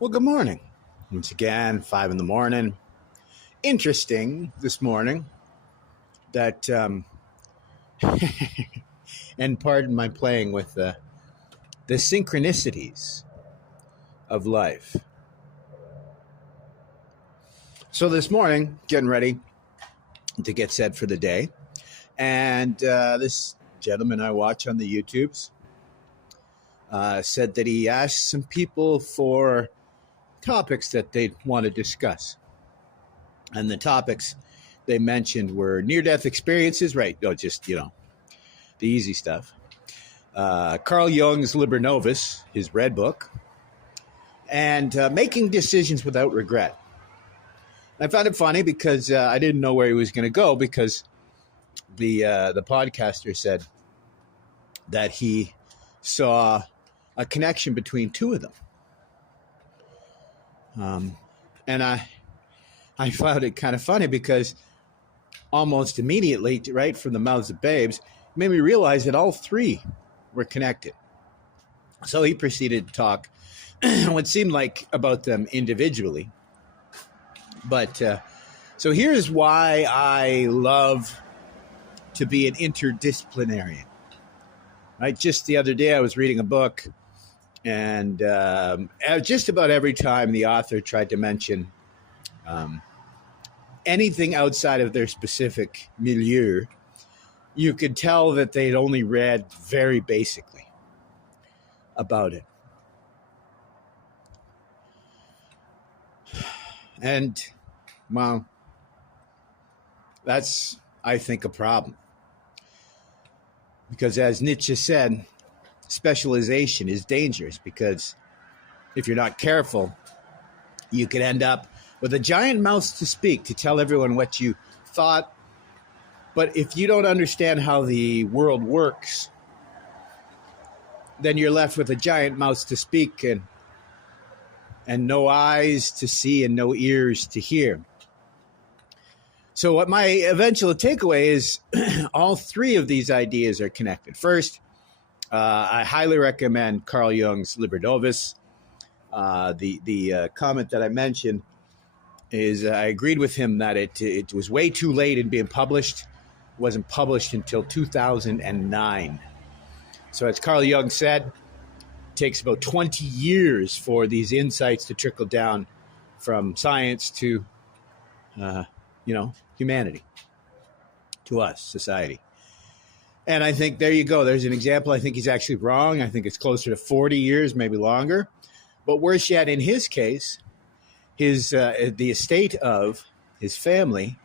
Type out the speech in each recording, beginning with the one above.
Well, good morning. Once again, 5 in the morning. Interesting this morning that, and pardon my playing with the synchronicities of life. So this morning, getting ready to get set for the day, and this gentleman I watch on the YouTubes said that he asked some people for topics that they'd want to discuss. And the topics they mentioned were near-death experiences, right? No, just, the easy stuff. Carl Jung's Liber Novus, his red book, and making decisions without regret. I found it funny because I didn't know where he was going to go because the podcaster said that he saw a connection between two of them. And I found it kind of funny because almost immediately, right from the mouths of babes, it made me realize that all three were connected. So he proceeded to talk what seemed like about them individually. But so here's why I love to be an interdisciplinarian. Right? Just the other day I was reading a book, and just about every time the author tried to mention anything outside of their specific milieu, you could tell that they'd only read very basically about it. And, well, that's, I think, a problem. Because as Nietzsche said, specialization is dangerous because if you're not careful, you could end up with a giant mouth to speak to tell everyone what you thought. But if you don't understand how the world works, then you're left with a giant mouth to speak and no eyes to see and no ears to hear. So what my eventual takeaway is, all three of these ideas are connected. First, I highly recommend Carl Jung's Liber Novus. The comment that I mentioned is I agreed with him that it was way too late in being published. It wasn't published until 2009. So as Carl Jung said, it takes about 20 years for these insights to trickle down from science to, humanity, to us, society. And I think there you go. There's an example. I think he's actually wrong. I think it's closer to 40 years, maybe longer. But worse yet, in his case, the estate of his family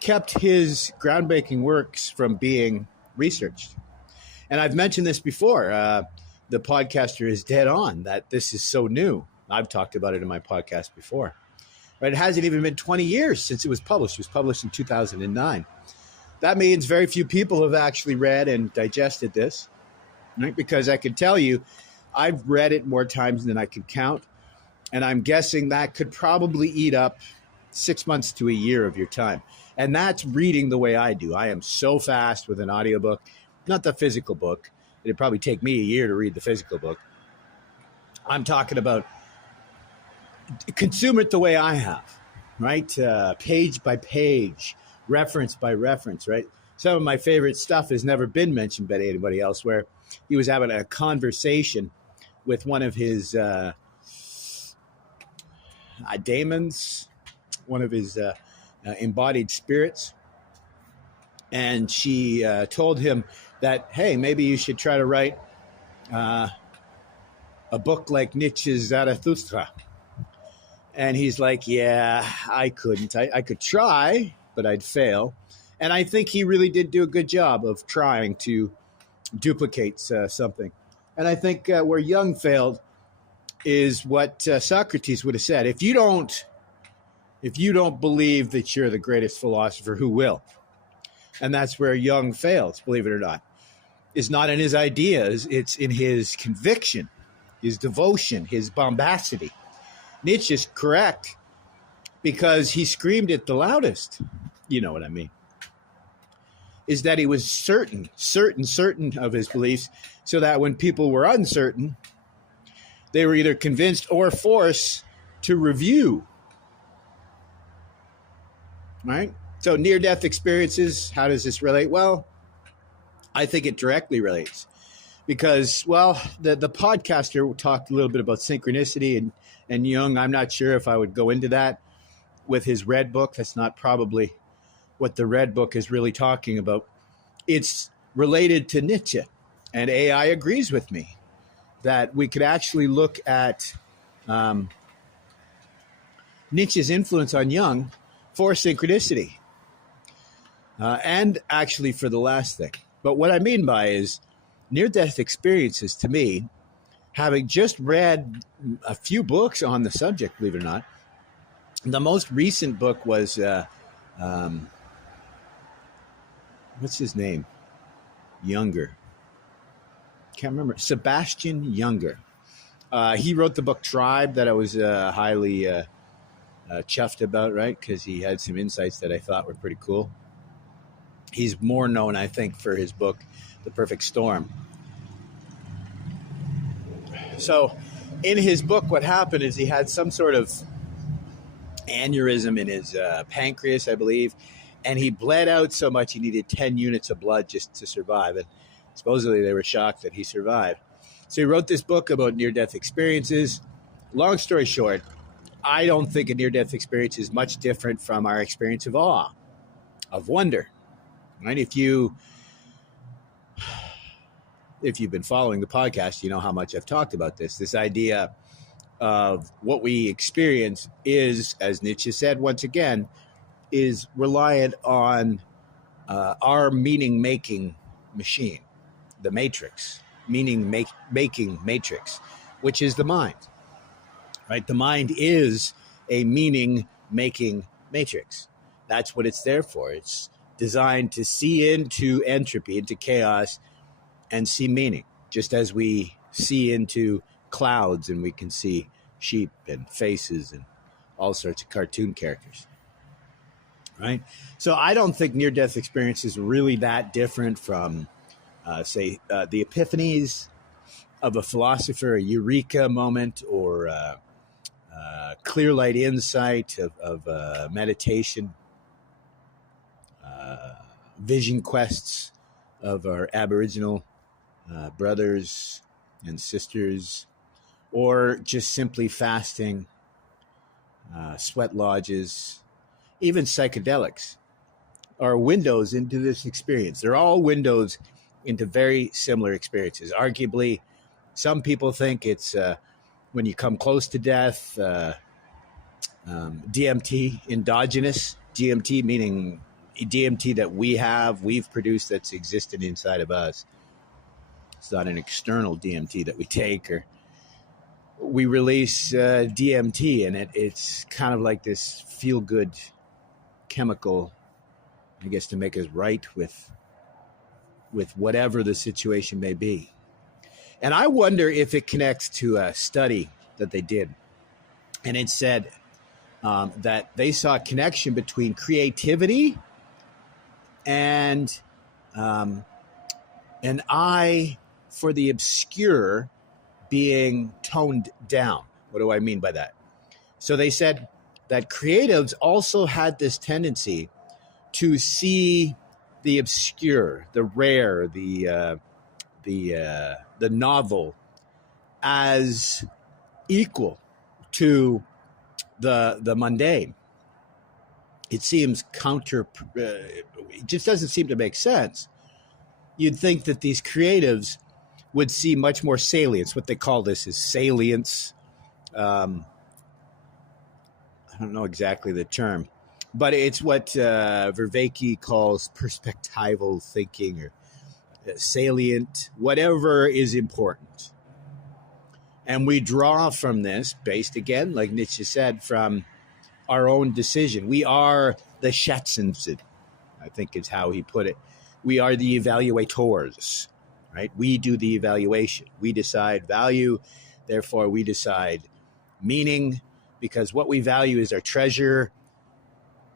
kept his groundbreaking works from being researched. And I've mentioned this before. The podcaster is dead on that this is so new. I've talked about it in my podcast before. Right? It hasn't even been 20 years since it was published. It was published in 2009. That means very few people have actually read and digested this, right? Because I can tell you, I've read it more times than I can count. And I'm guessing that could probably eat up 6 months to a year of your time. And that's reading the way I do. I am so fast with an audiobook, not the physical book. It'd probably take me a year to read the physical book. I'm talking about consume it the way I have, right? Page by page, reference by reference, right? Some of my favorite stuff has never been mentioned by anybody else, where he was having a conversation with one of his daemons, one of his embodied spirits. And she told him that, hey, maybe you should try to write a book like Nietzsche's Zarathustra. And he's like, yeah, I couldn't. I could try, but I'd fail. And I think he really did do a good job of trying to duplicate something. And I think where Jung failed is what Socrates would have said. If you don't believe that you're the greatest philosopher, who will? And that's where Jung fails, believe it or not. It's not in his ideas. It's in his conviction, his devotion, his bombacity. Nietzsche's correct because he screamed it the loudest. You know what I mean? Is that he was certain of his beliefs, so that when people were uncertain, they were either convinced or forced to review, right? So near-death experiences, how does this relate? Well, I think it directly relates because, well, the podcaster talked a little bit about synchronicity and Jung. I'm not sure if I would go into that with his red book. That's not probably what the red book is really talking about. It's related to Nietzsche, and AI agrees with me that we could actually look at Nietzsche's influence on Jung for synchronicity, and actually for the last thing. But what I mean by is near-death experiences, to me, having just read a few books on the subject, believe it or not, the most recent book was, what's his name? Younger. Can't remember. Sebastian Younger. He wrote the book Tribe that I was highly chuffed about, right? Because he had some insights that I thought were pretty cool. He's more known, I think, for his book, The Perfect Storm. So in his book, what happened is he had some sort of aneurysm in his pancreas, I believe, and he bled out so much he needed 10 units of blood just to survive. And supposedly they were shocked that he survived. So he wrote this book about near-death experiences. Long story short, I don't think a near-death experience is much different from our experience of awe, of wonder. Right? If you've been following the podcast, you know how much I've talked about this idea of what we experience is, as Nietzsche said once again, is reliant on our meaning-making machine, the matrix, meaning-making matrix, which is the mind. Right? The mind is a meaning-making matrix. That's what it's there for. It's designed to see into entropy, into chaos, and see meaning, just as we see into clouds and we can see sheep and faces and all sorts of cartoon characters, right? So I don't think near-death experience is really that different from, say, the epiphanies of a philosopher, a eureka moment, or clear light insight of meditation, vision quests of our Aboriginal brothers and sisters, or just simply fasting, sweat lodges, even psychedelics are windows into this experience. They're all windows into very similar experiences. Arguably, some people think it's when you come close to death, DMT, endogenous DMT, meaning DMT that we've produced that's existed inside of us. It's not an external DMT that we take, or we release DMT, and it's kind of like this feel-good chemical, I guess, to make us right with whatever the situation may be. And I wonder if it connects to a study that they did, and it said that they saw a connection between creativity and an eye for the obscure being toned down. What do I mean by that? So they said that creatives also had this tendency to see the obscure, the rare, the novel as equal to the mundane. It seems it just doesn't seem to make sense. You'd think that these creatives would see much more salience. What they call this is salience. I don't know exactly the term, but it's what Vervaeke calls perspectival thinking, or salient, whatever is important. And we draw from this based, again, like Nietzsche said, from our own decision. We are the Schätzenden, I think is how he put it. We are the evaluators, right? We do the evaluation. We decide value. Therefore, we decide meaning, because what we value is our treasure.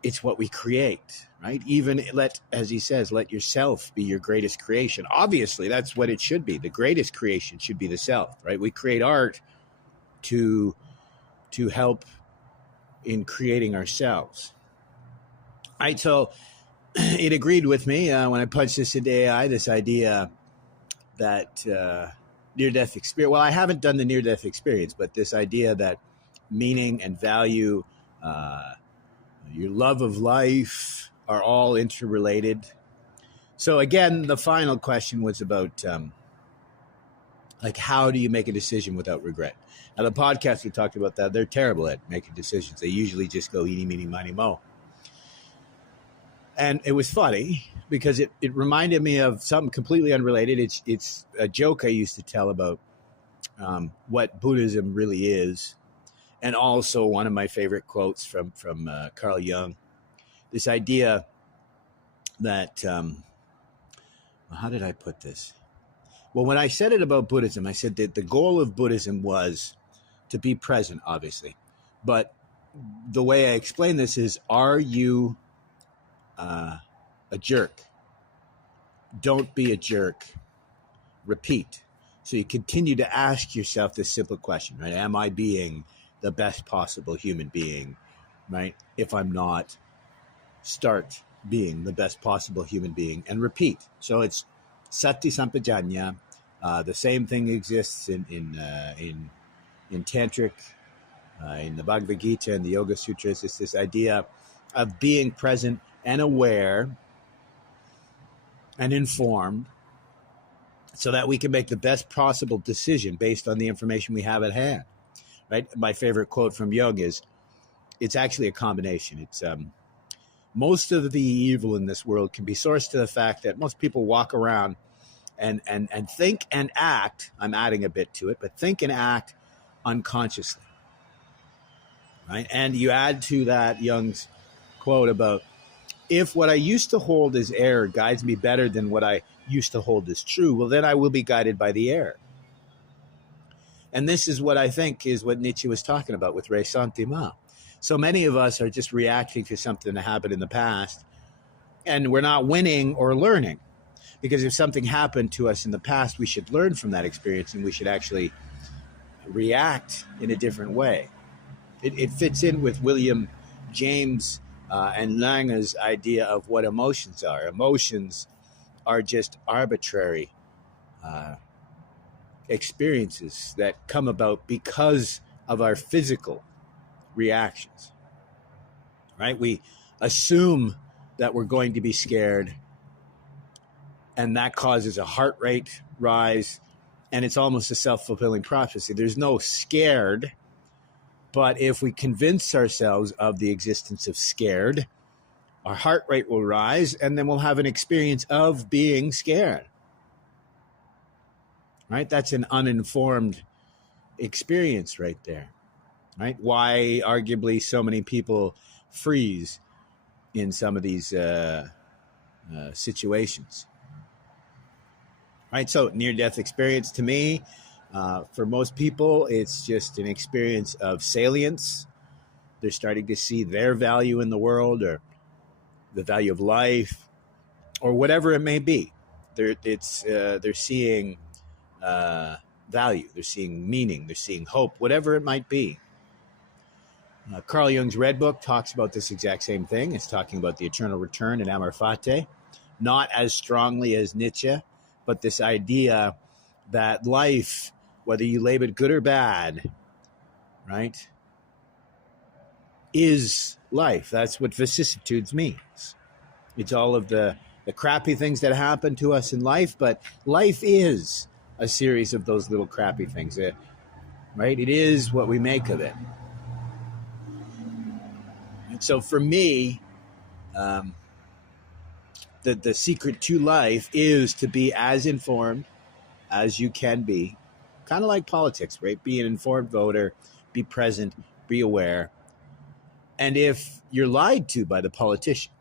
It's what we create, right? Even as he says, let yourself be your greatest creation. Obviously, that's what it should be. The greatest creation should be the self, right? We create art to help in creating ourselves. Right, so it agreed with me when I punched this into AI, this idea that near-death experience, well, I haven't done the near-death experience, but this idea that meaning and value, your love of life are all interrelated. So again, the final question was about like, how do you make a decision without regret? Now, the podcast we talked about that, they're terrible at making decisions. They usually just go eeny, meeny, miny, mo. And it was funny because it reminded me of something completely unrelated. It's a joke I used to tell about what Buddhism really is. And also one of my favorite quotes from Carl Jung. This idea that, how did I put this? Well, when I said it about Buddhism, I said that the goal of Buddhism was to be present, obviously. But the way I explain this is, are you a jerk? Don't be a jerk. Repeat. So you continue to ask yourself this simple question, right? Am I being the best possible human being, right? If I'm not, start being the best possible human being and repeat. So it's sati sampajanya. The same thing exists in tantric, in the Bhagavad Gita and the Yoga Sutras. It's this idea of being present and aware and informed so that we can make the best possible decision based on the information we have at hand, right? My favorite quote from Jung is, it's actually a combination. It's most of the evil in this world can be sourced to the fact that most people walk around and think and act, I'm adding a bit to it, but think and act unconsciously, right? And you add to that Jung's quote about, if what I used to hold as error guides me better than what I used to hold as true, well, then I will be guided by the error. And this is what I think is what Nietzsche was talking about with ressentiment. So many of us are just reacting to something that happened in the past, and we're not winning or learning. Because if something happened to us in the past, we should learn from that experience, and we should actually react in a different way. It fits in with William James and Lange's idea of what emotions are. Emotions are just arbitrary experiences that come about because of our physical reactions, right? We assume that we're going to be scared, and that causes a heart rate rise, and it's almost a self-fulfilling prophecy. There's no scared, but if we convince ourselves of the existence of scared, our heart rate will rise, and then we'll have an experience of being scared, right? That's an uninformed experience right there, right? Why arguably so many people freeze in some of these situations, right? So near-death experience to me, for most people, it's just an experience of salience. They're starting to see their value in the world, or the value of life, or whatever it may be. They're seeing value, they're seeing meaning, they're seeing hope, whatever it might be. Carl Jung's Red Book talks about this exact same thing. It's talking about the eternal return and amor fati, not as strongly as Nietzsche, but this idea that life, whether you label it good or bad, right, is life. That's what vicissitudes means. It's all of the crappy things that happen to us in life, but life is a series of those little crappy things, right? It is what we make of it. And so for me, the secret to life is to be as informed as you can be, kind of like politics, right? Be an informed voter, be present, be aware. And if you're lied to by the politician,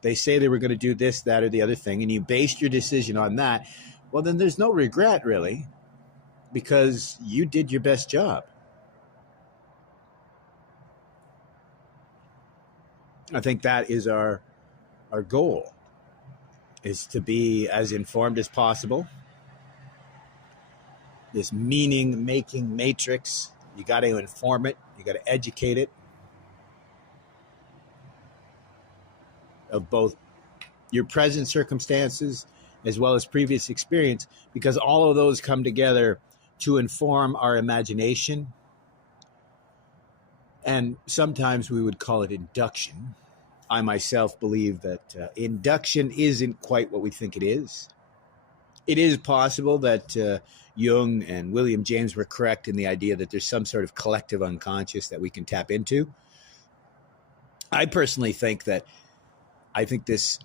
they say they were going to do this, that, or the other thing, and you based your decision on that, well, then there's no regret, really, because you did your best job. I think that is our goal, is to be as informed as possible. This meaning-making matrix, you got to inform it, you got to educate it, of both your present circumstances as well as previous experience, because all of those come together to inform our imagination. And sometimes we would call it induction. I myself believe that induction isn't quite what we think it is. It is possible that Jung and William James were correct in the idea that there's some sort of collective unconscious that we can tap into. I personally think that this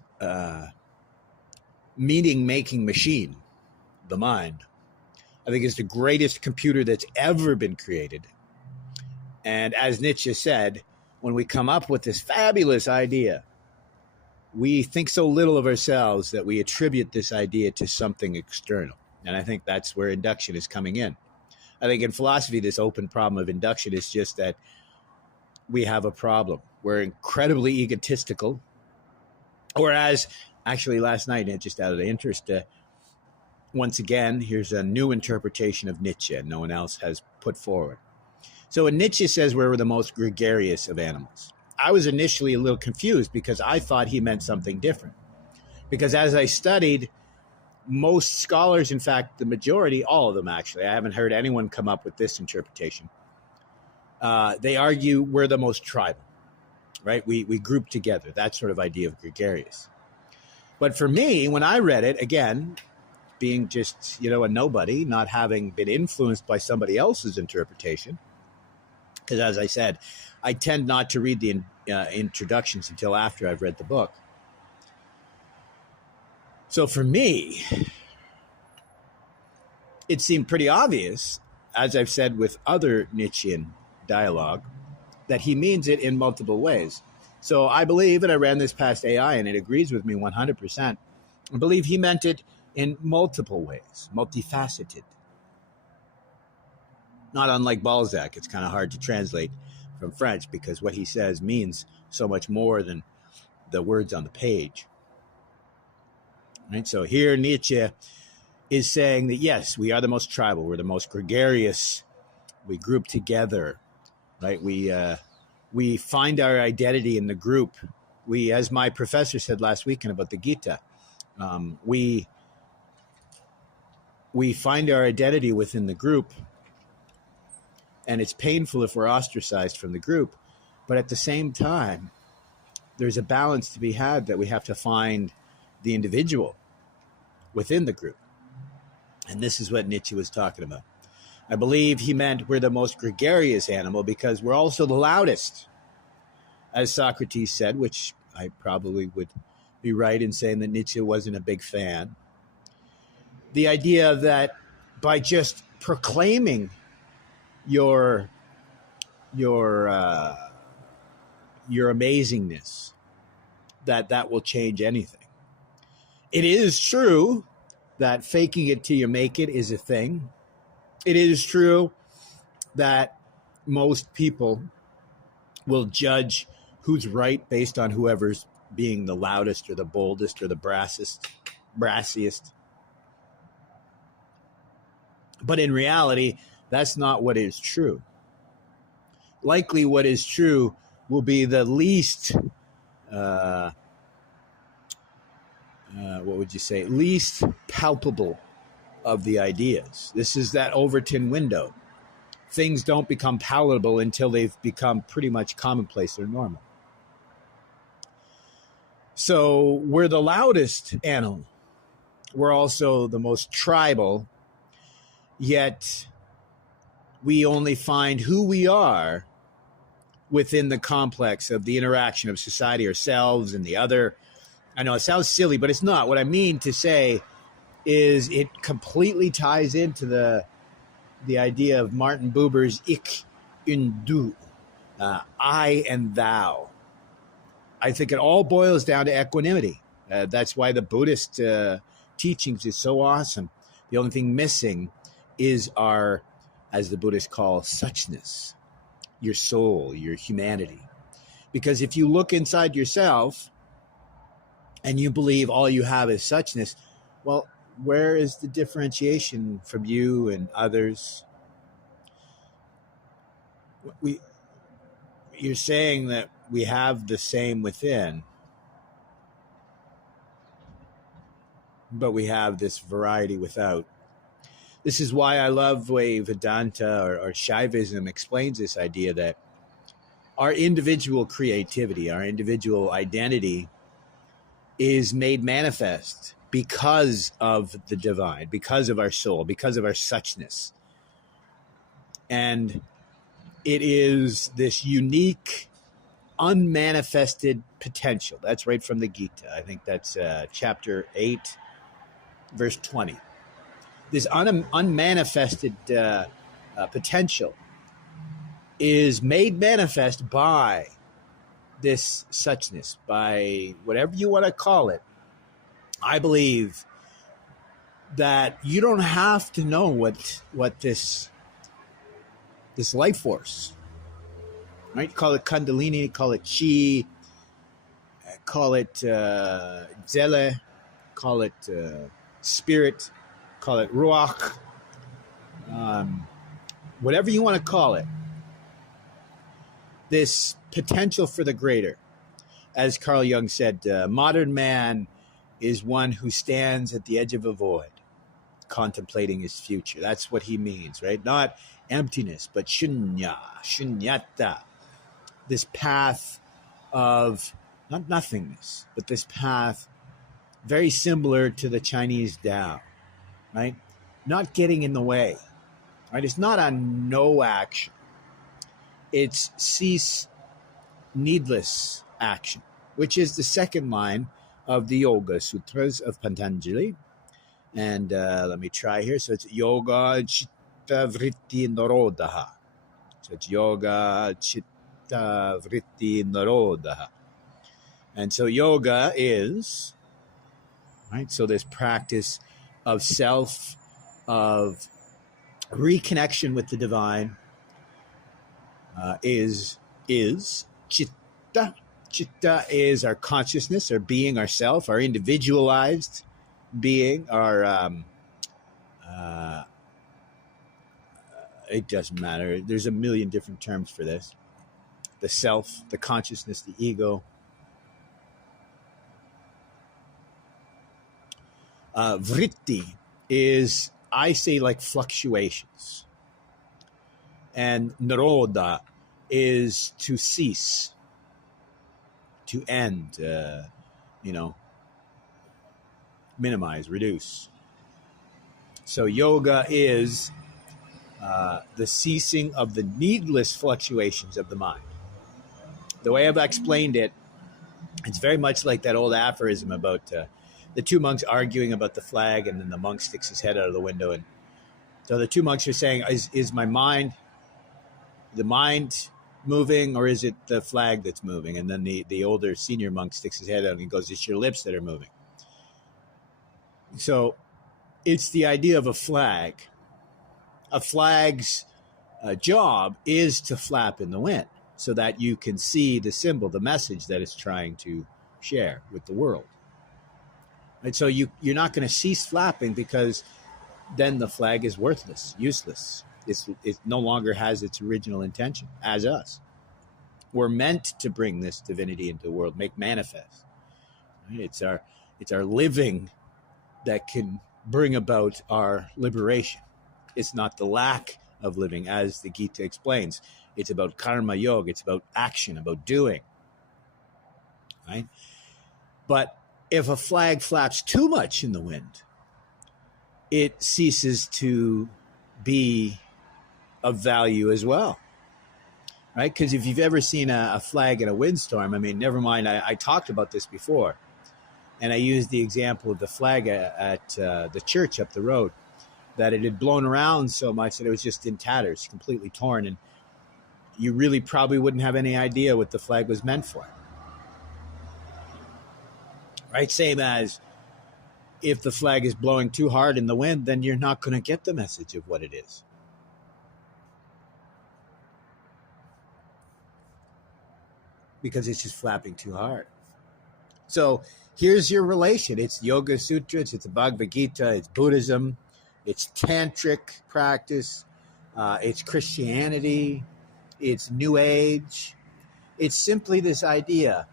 meaning-making machine, the mind, I think is the greatest computer that's ever been created. And as Nietzsche said, when we come up with this fabulous idea, we think so little of ourselves that we attribute this idea to something external. And I think that's where induction is coming in. I think in philosophy, this open problem of induction is just that we have a problem. We're incredibly egotistical. Whereas, actually, last night, just out of the interest, once again, here's a new interpretation of Nietzsche no one else has put forward. So when Nietzsche says we're the most gregarious of animals, I was initially a little confused because I thought he meant something different. Because as I studied, most scholars, in fact, the majority, all of them actually, I haven't heard anyone come up with this interpretation. They argue we're the most tribal, right? We group together, that sort of idea of gregarious. But for me, when I read it, again, being just, a nobody, not having been influenced by somebody else's interpretation, because as I said, I tend not to read the introductions until after I've read the book. So for me, it seemed pretty obvious, as I've said with other Nietzschean dialogue, that he means it in multiple ways. So I believe, and I ran this past AI, and it agrees with me 100%, I believe he meant it in multiple ways, multifaceted. Not unlike Balzac, it's kind of hard to translate from French because what he says means so much more than the words on the page. Right? So here Nietzsche is saying that, yes, we are the most tribal, we're the most gregarious, we group together, right? We find our identity in the group. We, as my professor said last weekend about the Gita, we find our identity within the group, and it's painful if we're ostracized from the group. But at the same time, there's a balance to be had that we have to find the individual within the group. And this is what Nietzsche was talking about. I believe he meant we're the most gregarious animal because we're also the loudest. As Socrates said, which I probably would be right in saying that Nietzsche wasn't a big fan. The idea that by just proclaiming your amazingness, that will change anything. It is true that faking it till you make it is a thing. It is true that most people will judge who's right based on whoever's being the loudest or the boldest or the brassiest. But in reality, that's not what is true. Likely what is true will be the least, least palpable of the ideas. This is that Overton window. Things don't become palatable until they've become pretty much commonplace or normal. So we're the loudest animal. We're also the most tribal, yet we only find who we are within the complex of the interaction of society, ourselves, and the other. I know it sounds silly, but it's not. What I mean to say is it completely ties into the idea of Martin Buber's Ich und du, I and thou. I think it all boils down to equanimity. That's why the Buddhist teachings is so awesome. The only thing missing is our, as the Buddhists call, suchness, your soul, your humanity. Because if you look inside yourself and you believe all you have is suchness, well, where is the differentiation from you and others? You're saying that we have the same within, but we have this variety without. This is why I love the way Vedanta or Shaivism explains this idea that our individual creativity, our individual identity is made manifest because of the divine, because of our soul, because of our suchness. And it is this unique, unmanifested potential. That's right from the Gita. I think that's chapter 8, verse 20. This unmanifested potential is made manifest by this suchness, by whatever you want to call it. I believe that you don't have to know what this life force, right? Call it Kundalini, call it Chi, call it Zele, call it Spirit, call it Ruach, whatever you want to call it. This potential for the greater. As Carl Jung said, modern man is one who stands at the edge of a void, contemplating his future. That's what he means, right? Not emptiness, but shunyata. This path of, not nothingness, but this path very similar to the Chinese Tao, right? Not getting in the way, right? It's not a no action. It's cease needless action, which is the second line of the Yoga Sutras of Patanjali. And let me try here. So it's Yoga Chitta Vritti Narodaha. So it's Yoga Chitta Vritti Narodaha. And so yoga is, right? So this practice of self, of reconnection with the divine, is chitta. Chitta is our consciousness, our being, ourself, our individualized being, our it doesn't matter. There's a million different terms for this. The self, the consciousness, the ego. Vritti is, I say, like fluctuations. And Naroda is to cease, to end, minimize, reduce. So yoga is the ceasing of the needless fluctuations of the mind. The way I've explained it, it's very much like that old aphorism about the two monks arguing about the flag, and then the monk sticks his head out of the window. And so the two monks are saying, is my mind, the mind moving, or is it the flag that's moving? And then the older senior monk sticks his head out and he goes, it's your lips that are moving. So it's the idea of a flag. A flag's job is to flap in the wind so that you can see the symbol, the message that it's trying to share with the world. And so you're not going to cease flapping, because then the flag is worthless, useless. It no longer has its original intention as us. We're meant to bring this divinity into the world, make manifest. Right? It's our living that can bring about our liberation. It's not the lack of living, as the Gita explains. It's about karma yoga. It's about action, about doing. Right? But if a flag flaps too much in the wind, it ceases to be of value as well. Right? Because if you've ever seen a flag in a windstorm, I mean, never mind, I talked about this before. And I used the example of the flag at the church up the road, that it had blown around so much that it was just in tatters, completely torn. And you really probably wouldn't have any idea what the flag was meant for. Right? Same as if the flag is blowing too hard in the wind, then you're not going to get the message of what it is. Because it's just flapping too hard. So here's your relation. It's Yoga Sutras, it's the Bhagavad Gita, it's Buddhism, it's Tantric practice, it's Christianity, it's New Age. It's simply this idea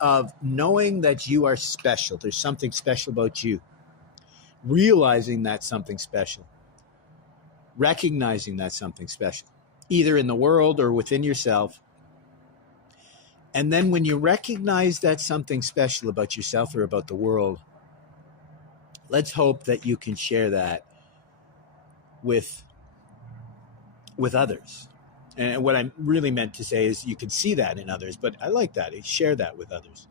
of knowing that you are special. There's something special about you. realizing that's something special, recognizing that's something special, either in the world or within yourself. And then when you recognize that's something special about yourself or about the world, let's hope that you can share that with others. And what I really meant to say is you can see that in others, but I like that. Share that with others.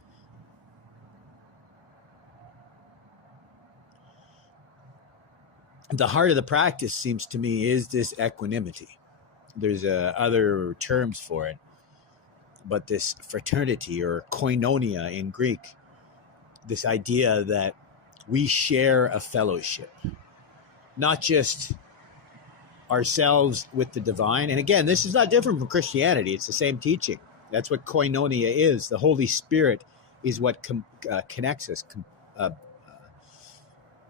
The heart of the practice, seems to me, is this equanimity. There's other terms for it, but this fraternity, or koinonia in Greek, this idea that we share a fellowship, not just ourselves with the divine. And again, this is not different from Christianity. It's the same teaching. That's what koinonia is. The Holy Spirit is what connects us,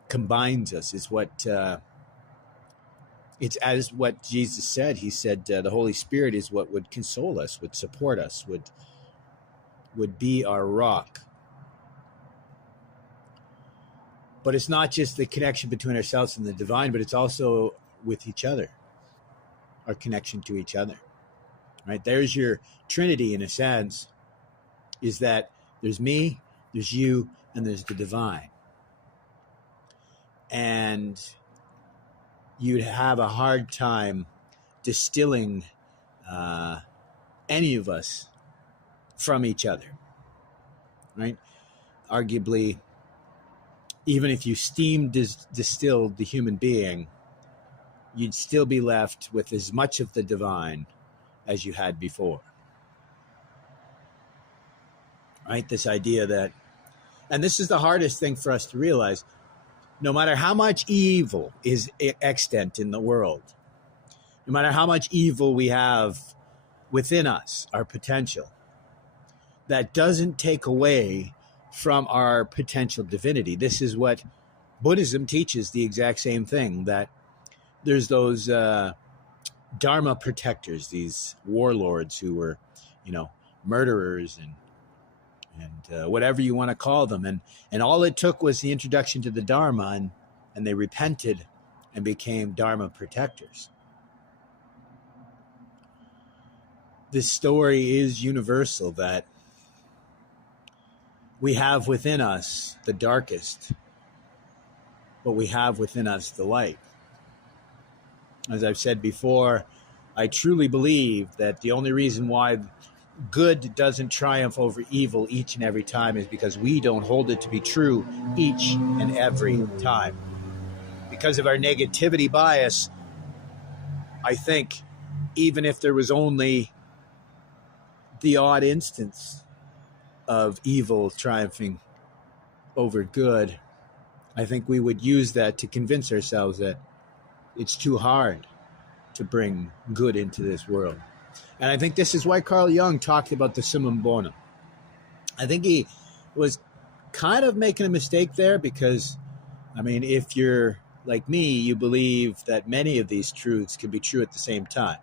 combines us, is what it's as what Jesus said. He said the Holy Spirit is what would console us, would support us, would be our rock. But it's not just the connection between ourselves and the divine, but it's also with each other, our connection to each other. Right? There's your Trinity, in a sense, is that there's me, there's you, and there's the divine. And you'd have a hard time distilling any of us from each other, right? Arguably, even if you distilled the human being, you'd still be left with as much of the divine as you had before, right? This idea that, and this is the hardest thing for us to realize, no matter how much evil is extant in the world, no matter how much evil we have within us, our potential, that doesn't take away from our potential divinity. This is what Buddhism teaches, the exact same thing, that there's those Dharma protectors, these warlords who were, murderers and whatever you want to call them. And all it took was the introduction to the Dharma, and they repented and became Dharma protectors. This story is universal, that we have within us the darkest, but we have within us the light. As I've said before, I truly believe that the only reason why good doesn't triumph over evil each and every time is because we don't hold it to be true each and every time. Because of our negativity bias, I think even if there was only the odd instance of evil triumphing over good, I think we would use that to convince ourselves that it's too hard to bring good into this world. And I think this is why Carl Jung talked about the summum bonum. I think he was kind of making a mistake there, because, if you're like me, you believe that many of these truths can be true at the same time.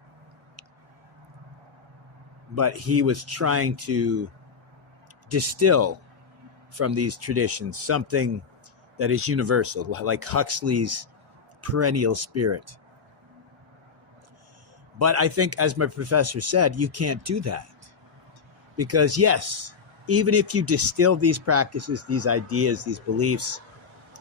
But he was trying to distill from these traditions something that is universal, like Huxley's perennial spirit. But I think, as my professor said, you can't do that. Because yes, even if you distill these practices, these ideas, these beliefs,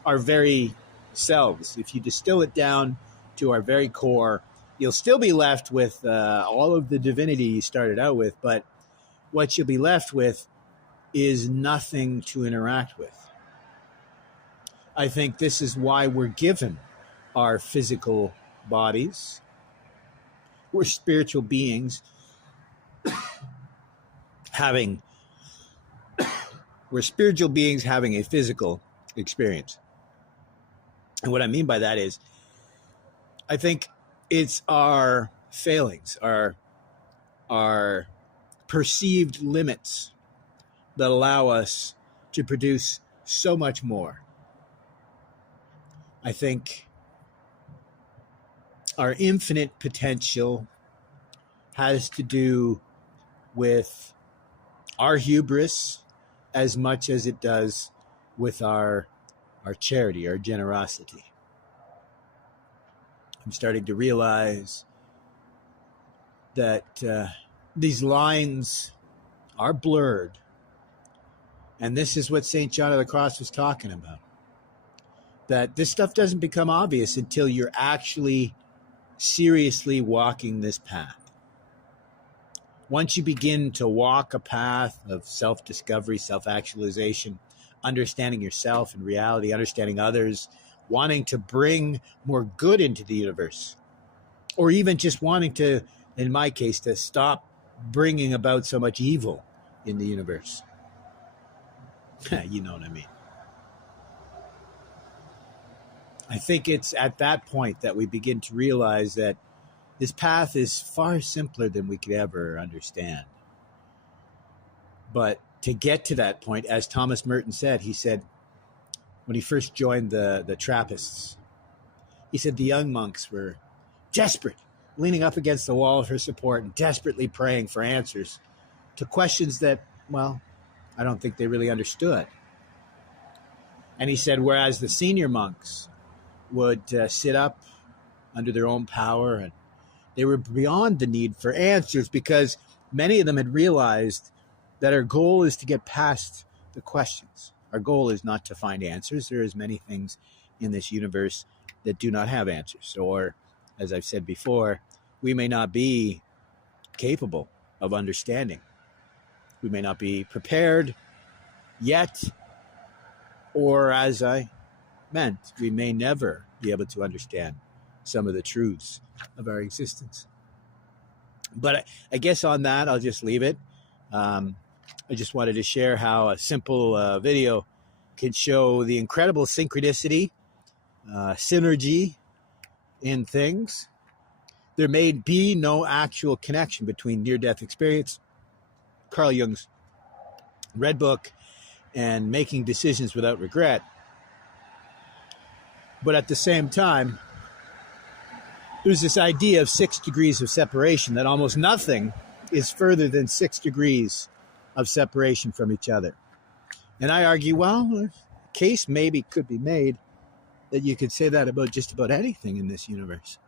our very selves, if you distill it down to our very core, you'll still be left with all of the divinity you started out with, but what you'll be left with is nothing to interact with. I think this is why we're given our physical bodies. We're spiritual beings having a physical experience. And what I mean by that is, I think it's our failings, our perceived limits that allow us to produce so much more. I think our infinite potential has to do with our hubris as much as it does with our our charity, our generosity. I'm starting to realize that these lines are blurred. And this is what St. John of the Cross was talking about. That this stuff doesn't become obvious until you're actually seriously walking this path. Once you begin to walk a path of self-discovery, self-actualization, understanding yourself and reality, understanding others, wanting to bring more good into the universe, or even just wanting to, in my case, to stop bringing about so much evil in the universe. You know what I mean? I think it's at that point that we begin to realize that this path is far simpler than we could ever understand. But to get to that point, as Thomas Merton said, he said, when he first joined the Trappists, he said the young monks were desperate, leaning up against the wall for support and desperately praying for answers to questions that, well, I don't think they really understood. And he said, whereas the senior monks would sit up under their own power, and they were beyond the need for answers because many of them had realized that our goal is to get past the questions. Our goal is not to find answers. There is many things in this universe that do not have answers. Or, as I've said before, we may not be capable of understanding. We may not be prepared yet, or as I meant, we may never be able to understand some of the truths of our existence. But I guess on that, I'll just leave it. I just wanted to share how a simple video can show the incredible synchronicity, synergy in things. There may be no actual connection between near-death experience, Carl Jung's Red Book, and making decisions without regret. But at the same time, there's this idea of 6 degrees of separation, that almost nothing is further than 6 degrees of separation from each other. And I argue, well, a case maybe could be made that you could say that about just about anything in this universe.